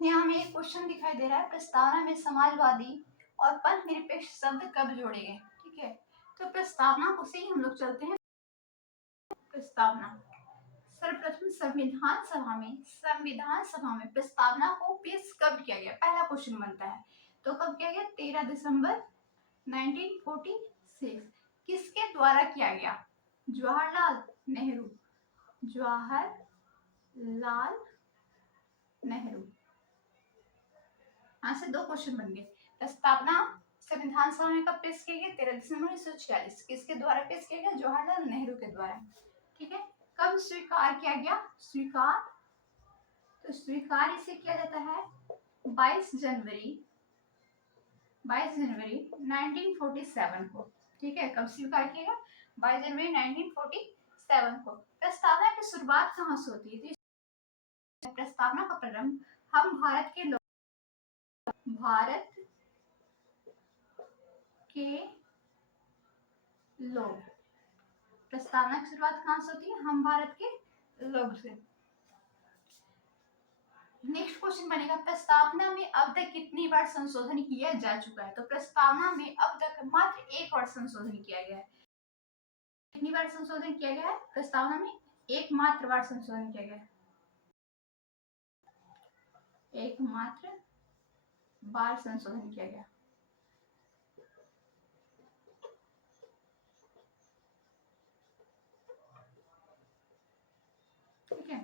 यहाँ हमें एक क्वेश्चन दिखाई दे रहा है, प्रस्तावना में समाजवादी और पंथ निरपेक्ष शब्द कब जोड़े गए। ठीक है, तो प्रस्तावना को से ही हम लोग चलते हैं। प्रस्तावना सर्वप्रथम संविधान सभा में प्रस्तावना को पेश कब किया गया, पहला क्वेश्चन बनता है। तो कब किया गया? 13 दिसंबर 1946। किसके द्वारा किया गया? जवाहरलाल नेहरू। जवाहरलाल नेहरू। यहाँ से दो क्वेश्चन बन गए। प्रस्तावना संविधान सभा में कब पेश किया गया? 13 दिसंबर 1946। किसके द्वारा पेश किया गया? जवाहरलाल नेहरू के द्वारा। ठीक है, कब स्वीकार किया गया? स्वीकार, तो स्वीकार इसे किया जाता है 22 जनवरी 1947 को। ठीक है, कब स्वीकार किया गया? 22 जनवरी 1947 को। प्रस्तावना की शुरुआत कहाँ से होती है? तो प्रस्तावना का प्रारंभ हम भारत के लोग प्रस्तावना की शुरुआत कहाँ से होती है? हम भारत के लोग से। नेक्स्ट क्वेश्चन बनेगा, प्रस्तावना में अब तक कितनी बार संशोधन किया जा चुका है? तो प्रस्तावना में अब तक मात्र एक बार संशोधन किया गया है। कितनी बार संशोधन किया गया है? प्रस्तावना में एकमात्र बार संशोधन किया गया है। एकमात्र बार संशोधन किया गया। ठीक है,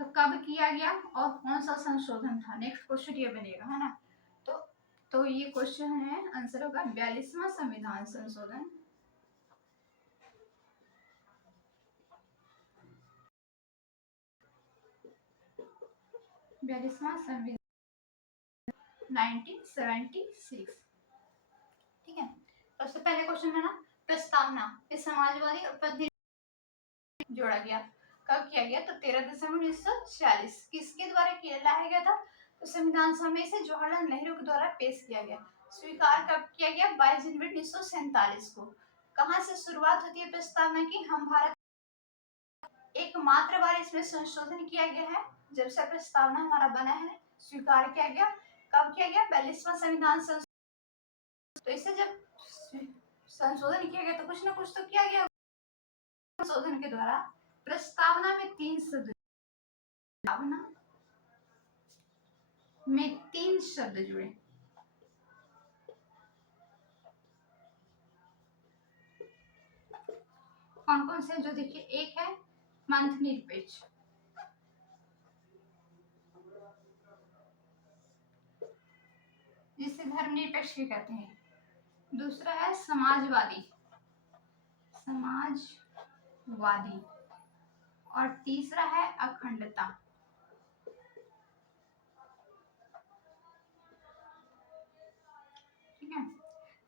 तो कब किया गया और कौन सा संशोधन था? नेक्स्ट क्वेश्चन ये बनेगा, है ना। तो ये क्वेश्चन है, आंसर होगा 42वां संविधान संशोधन। 42वां संविधान 1976। ठीक है, सबसे पहले क्वेश्चन है ना, प्रस्तावना में समाजवादी और पंथ जोड़ा गया, कब किया गया? तो 13 दिसंबर 1946। किसके द्वारा किया लाया गया था? तो संविधान सभा में से जवाहरलाल नेहरू के द्वारा पेश किया गया। स्वीकार कब किया गया? 22 जनवरी 1947 को। कहाँ से शुरुआत होती है प्रस्तावना की? हम भारत। एकमात्र बार इसमें संशोधन किया गया है जब से प्रस्तावना हमारा बना है, स्वीकार किया गया। कब किया गया? 42वां संविधान संशोधन। तो इसे जब संशोधन किया गया तो कुछ ना कुछ तो किया गया। संशोधन के द्वारा प्रस्तावना में 3 शब्द, प्रस्तावना में 3 शब्द जुड़े। कौन कौन से? जो देखिए, एक है पंथ निरपेक्ष, जिसे धर्मनिरपेक्ष भी कहते हैं। दूसरा है समाजवादी, और तीसरा है अखंडता। ठीक है,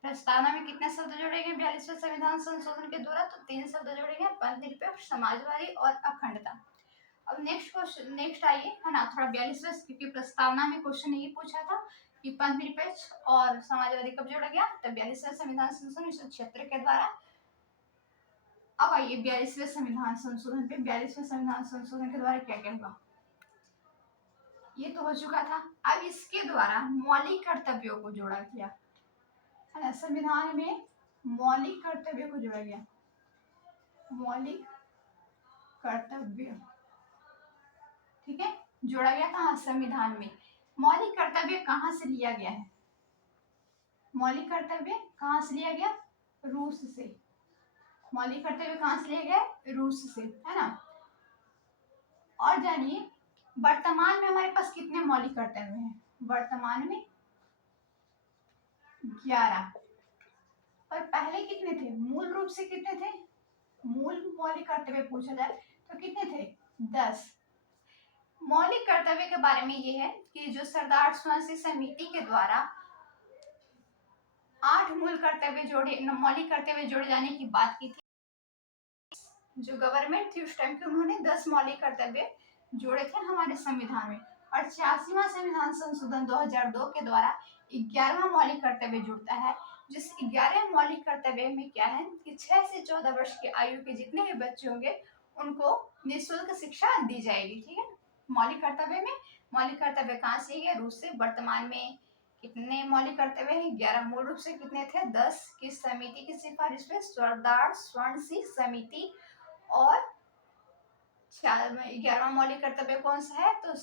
प्रस्तावना में कितने शब्द जोड़े गए 42वें संविधान संशोधन के द्वारा? तो 3 शब्द जोड़े गए, पंथ निरपेक्ष, समाजवादी और अखंडता। अब नेक्स्ट क्वेश्चन, नेक्स्ट आइए, है ना, थोड़ा 42वें, क्योंकि प्रस्तावना में क्वेश्चन यही पूछा था कि पंथ निरपेक्ष और समाजवादी कब जोड़ा गया? तो 42वें संविधान संशोधन 1976 के द्वारा। अब आइए 42वें संविधान संशोधन पे। 42वें संविधान संशोधन के द्वारा क्या क्या हुआ? ये तो हो चुका था। अब इसके द्वारा मौलिक कर्तव्यों को जोड़ा गया, है ना। संविधान में मौलिक कर्तव्य को जोड़ा गया। मौलिक कर्तव्य, ठीक है, जोड़ा गया था संविधान में। मौलिक कर्तव्य कहाँ से लिया गया है? मौलिक कर्तव्य कहाँ से लिया गया? रूस से। मौलिक कर्तव्य कहाँ से लिया गया? रूस से, है ना। और जानिए, वर्तमान में हमारे पास कितने मौलिक कर्तव्य हैं? वर्तमान में 11। और पहले कितने थे? मूल रूप से कितने थे? मूल मौलिक कर्तव्य पूछा जाए तो कितने थे? 10। मौलिक कर्तव्य के बारे में ये है कि जो सरदार स्वयं समिति के द्वारा 8 मौलिक कर्तव्य जोड़े जाने की बात की थी। जो गवर्नमेंट थी उस टाइम पे, उन्होंने 10 मौलिक कर्तव्य जोड़े थे हमारे संविधान में। और 86वां संविधान संशोधन 2002 के द्वारा 11वां मौलिक कर्तव्य जुड़ता है। जिस 11वें मौलिक कर्तव्य में क्या है कि 6 से 14 वर्ष की आयु के जितने भी बच्चे होंगे उनको निःशुल्क शिक्षा दी जाएगी। ठीक है, मौलिक कर्तव्य में मौलिक कर्तव्य कहाँ से लिए? रूस से। वर्तमान में कितने मौलिक कर्तव्य हैं? 11। मूल रूप से कितने थे? 10। किस समिति की सिफारिश पे? स्वरदार स्वर्ण सिंह समिति। और 11वां मौलिक कर्तव्य कौन सा है? तो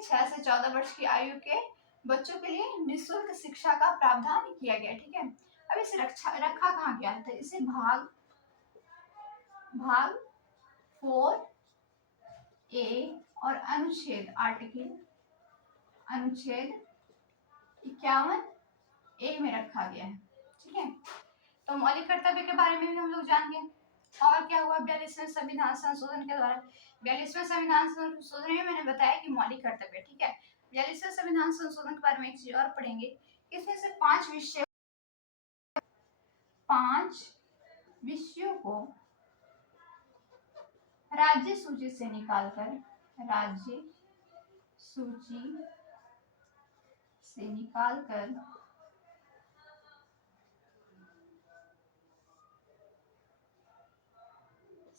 6 से 14 वर्ष की आयु के बच्चों के लिए निःशुल्क शिक्षा का प्रावधान किया गया। ठीक है, अब इसे रखा कहाँ गया था? इसे भाग 4A और अनुच्छेद आर्टिकल अनुच्छेद 51A में रखा गया है। ठीक है, तो मौलिक कर्तव्य के बारे में भी हम लोग जान गए। और क्या हुआ 42वें संविधान संशोधन के द्वारा? 42वें संविधान संशोधन में मैंने बताया कि मौलिक कर्तव्य। ठीक है, 42वें संविधान संशोधन के बारे में एक चीज और पढ़ेंगे। इसमें से 5 विषयों को राज्य सूची से निकालकर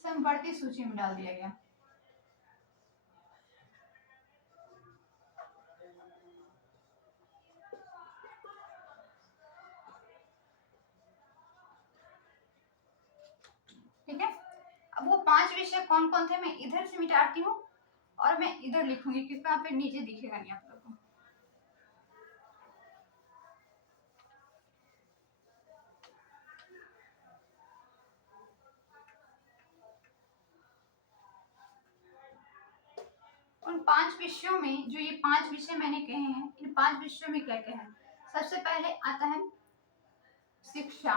समवर्ती सूची में डाल दिया गया। ठीक है, अब वो 5 विषय कौन कौन थे मैं इधर से मिटाती हूँ और मैं इधर लिखूंगी क्योंकि वहां पे नीचे दिखेगा नहीं आप लोग को। उन 5 विषयों में जो ये 5 विषय मैंने कहे हैं, इन 5 विषयों में क्या क्या है? सबसे पहले आता है शिक्षा।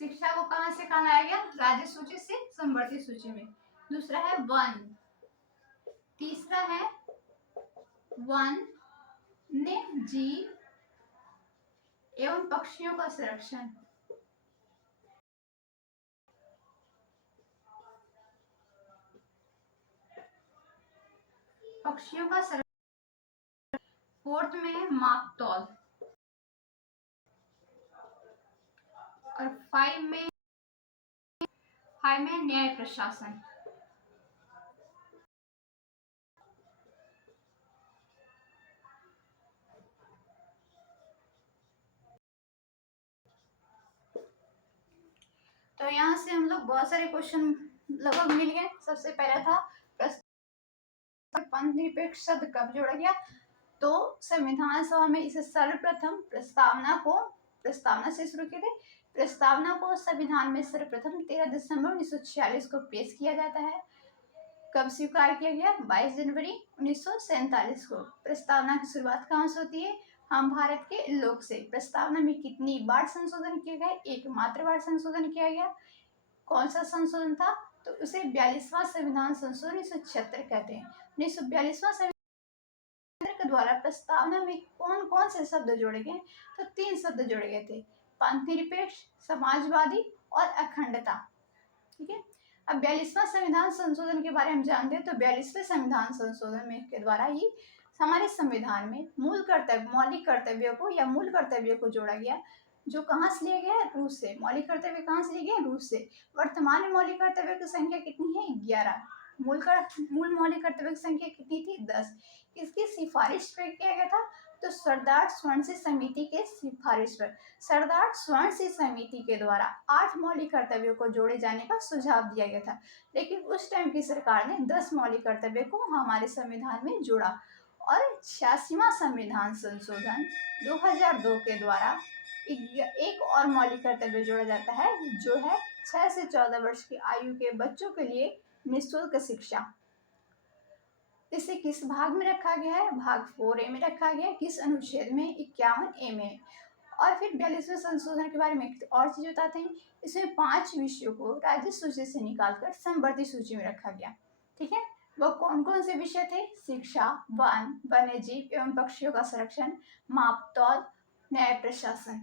शिक्षा को कहां से कहां लाया गया? राज्य सूची से समवर्ती सूची में। दूसरा है वन। तीसरा है वन्य जीव एवं पक्षियों का संरक्षण। पक्षियों का संरक्षण। फोर्थ में है मापतौल। और 5 में न्याय प्रशासन। तो यहाँ से हम लोग बहुत सारे क्वेश्चन लगभग मिल गए। सबसे पहला था पंथ निरपेक्ष शब्द कब जोड़ा गया? तो संविधान सभा में इसे सर्वप्रथम प्रस्तावना से शुरू किए थे। प्रस्तावना को संविधान में सर्वप्रथम 13 दिसंबर 1946 को पेश किया जाता है। कब स्वीकार किया गया? 22 जनवरी 1947 को। प्रस्तावना की शुरुआत कहाँ से होती है? हम भारत के लोक से। प्रस्तावना में कितनी बार संशोधन किए गए? एकमात्र बार संशोधन किया गया। कौन सा संशोधन था? तो उसे 42वां संविधान संशोधन 1976 कहते हैं। 1942वां संविधान के द्वारा प्रस्तावना में कौन कौन से शब्द जोड़े गए? तो 3 शब्द जोड़े गए थे, पंथ निरपेक्ष, समाजवादी और अखंडता। ठीक है, अब 42वां संविधान संशोधन के बारे में जानते हैं। तो 42वें संविधान संशोधन में के द्वारा ही हमारे संविधान में मौलिक कर्तव्यों को या मूल कर्तव्यों को जोड़ा गया, जो कहाँ से लिए गए? रूस से। मौलिक कर्तव्य कहाँ से लिए गए? रूस से। वर्तमान में मौलिक कर्तव्य की संख्या कितनी है? 11। मूल मौलिक कर्तव्य की संख्या कितनी थी? 10। किसकी सिफारिश पे किया गया था? तो सरदार स्वर्ण सिंह समिति के सिफारिश पर। सरदार स्वर्ण सिंह समिति के द्वारा 8 मौलिक कर्तव्यों को जोड़े जाने का सुझाव दिया गया था, लेकिन उस टाइम की सरकार ने 10 मौलिक कर्तव्यों को हमारे संविधान में जोड़ा। और 86वां संविधान संशोधन 2002 के द्वारा एक और मौलिक कर्तव्य जोड़ा जाता है, जो है 6 से 14 वर्ष की आयु के बच्चों के लिए निःशुल्क शिक्षा। इसे किस भाग में रखा गया है? भाग 4A में रखा गया है। किस अनुच्छेद में? 51A में। और फिर 42वें संशोधन के बारे में और चीज बताते हैं। इसमें 5 विषयों को राज्य सूची से निकालकर समवर्ती सूची में रखा गया। ठीक है, वो कौन कौन से विषय थे? शिक्षा, वन्य जीव एवं पक्षियों का संरक्षण, मापतौल, न्याय प्रशासन।